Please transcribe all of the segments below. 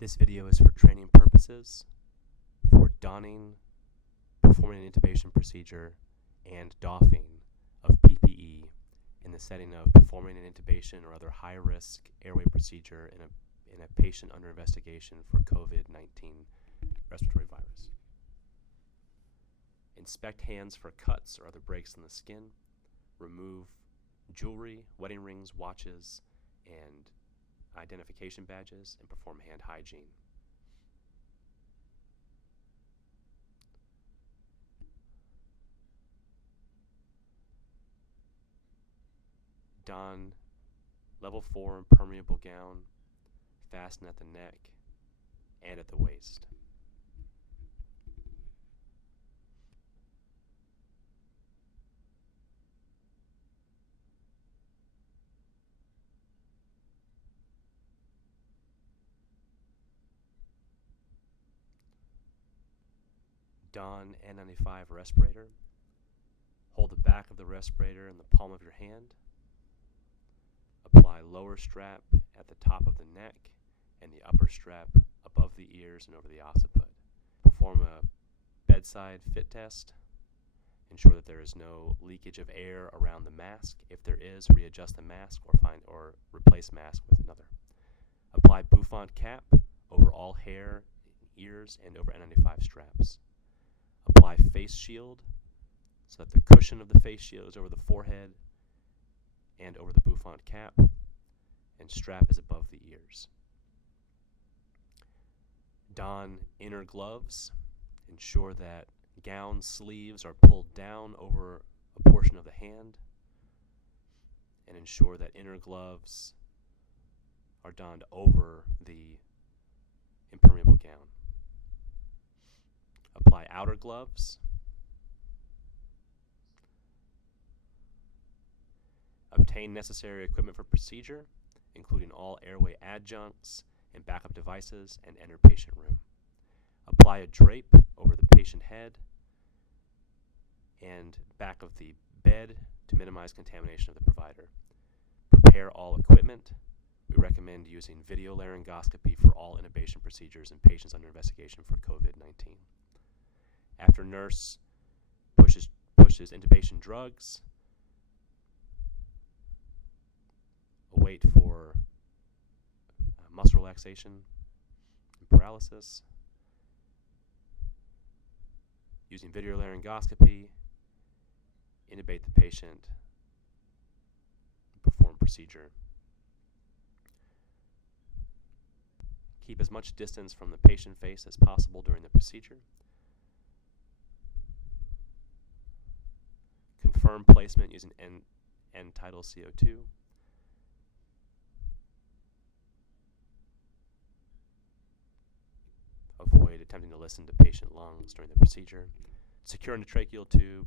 This video is for training purposes, for donning, performing an intubation procedure, and doffing of PPE in the setting of performing an intubation or other high-risk airway procedure in a patient under investigation for COVID-19 respiratory virus. Inspect hands for cuts or other breaks in the skin. Remove jewelry, wedding rings, watches, and identification badges, and perform hand hygiene. Don level 4 impermeable gown, fasten at the neck and at the waist. Don N95 respirator. Hold the back of the respirator in the palm of your hand. Apply lower strap at the top of the neck and the upper strap above the ears and over the occiput. Perform a bedside fit test. Ensure that there is no leakage of air around the mask. If there is, readjust the mask or replace mask with another. Apply bouffant cap over all hair, ears, and over N95 straps. Apply face shield so that the cushion of the face shield is over the forehead and over the bouffant cap, and strap is above the ears. Don inner gloves. Ensure that gown sleeves are pulled down over a portion of the hand, and ensure that inner gloves are donned over the impermeable gown. Apply outer gloves. Obtain necessary equipment for procedure, including all airway adjuncts and backup devices, and enter patient room. Apply a drape over the patient head and back of the bed to minimize contamination of the provider. Prepare all equipment. We recommend using video laryngoscopy for all intubation procedures in patients under investigation for COVID-19. After nurse pushes intubation drugs, await for muscle relaxation and paralysis. Using video laryngoscopy, intubate the patient, perform procedure. Keep as much distance from the patient face as possible during the procedure. Confirm placement using end-tidal CO2. Avoid attempting to listen to patient lungs during the procedure. Secure endotracheal tube.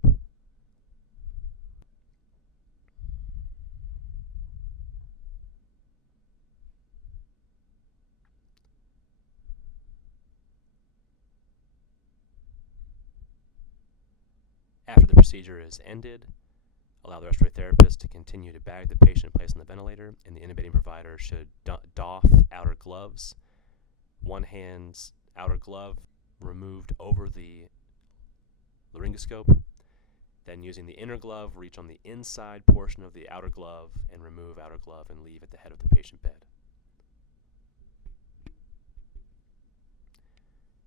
After the procedure is ended, allow the respiratory therapist to continue to bag the patient placed on the ventilator, and the intubating provider should doff outer gloves. One hand's outer glove removed over the laryngoscope. Then using the inner glove, reach on the inside portion of the outer glove and remove outer glove and leave at the head of the patient bed.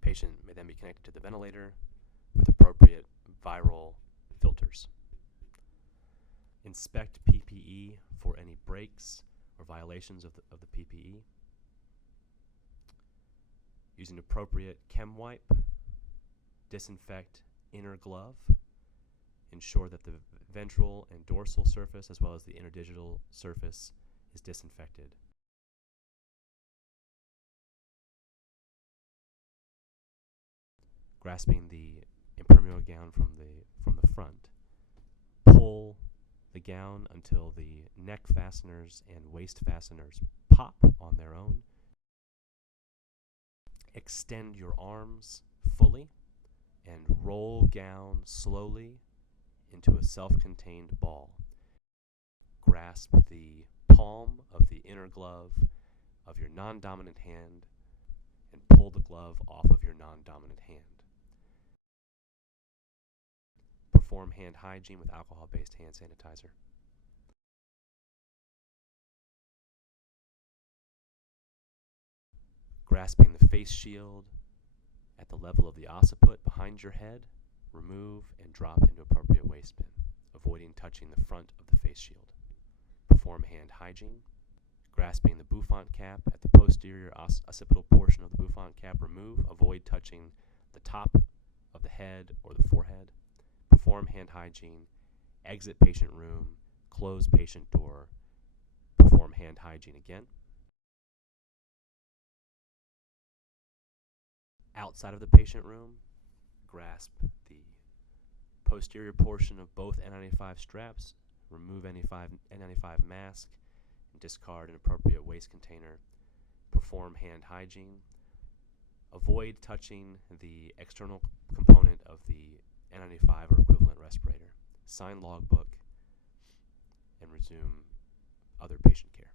Patient may then be connected to the ventilator with appropriate viral filters. Inspect PPE for any breaks or violations of the PPE. Using appropriate chem wipe, disinfect inner glove. Ensure that the ventral and dorsal surface, as well as the interdigital surface, is disinfected. Grasping the impermeable gown from the front, pull the gown until the neck fasteners and waist fasteners pop on their own. Extend your arms fully and roll gown slowly into a self-contained ball. Grasp the palm of the inner glove of your non-dominant hand and pull the glove off of your non-dominant hand. Perform hand hygiene with alcohol-based hand sanitizer. Grasping the face shield at the level of the occiput behind your head, remove and drop into appropriate waste bin, avoiding touching the front of the face shield. Perform hand hygiene. Grasping the bouffant cap at the posterior occipital portion of the bouffant cap, remove, avoid touching the top of the head or the forehead. Perform hand hygiene. Exit patient room, close patient door. Perform hand hygiene again. Outside of the patient room, grasp the posterior portion of both N95 straps, remove N95 mask, and discard an appropriate waste container. Perform hand hygiene. Avoid touching the external component of the N95 or equivalent respirator. Sign logbook and resume other patient care.